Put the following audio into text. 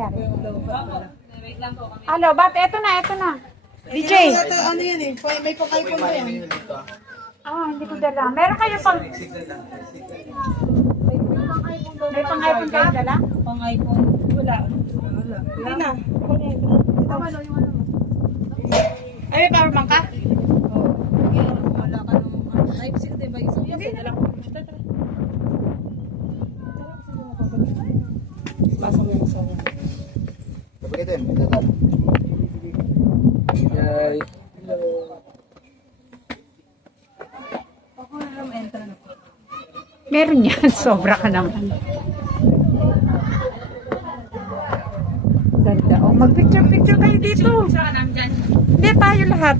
nangyari? Hello, ba't? Eto na. DJ. Ano yan eh? May pang-iPhone ba yan? Hindi ko dala. Meron kayo pang... May pang-iPhone kayo dala? Pang-iPhone. Wala. Hindi na. Tama lang yung ano mo. Ay, may power bank ka? Wala ka nung... Type-C ka diba? Isang kasi dala ko. Pasok mo sa akin. Kapag ito yun, Ako na lang enter na. Meron yan. Sobra ka naman. Ganda. Mag-picture kayo dito. Hindi tayo lahat.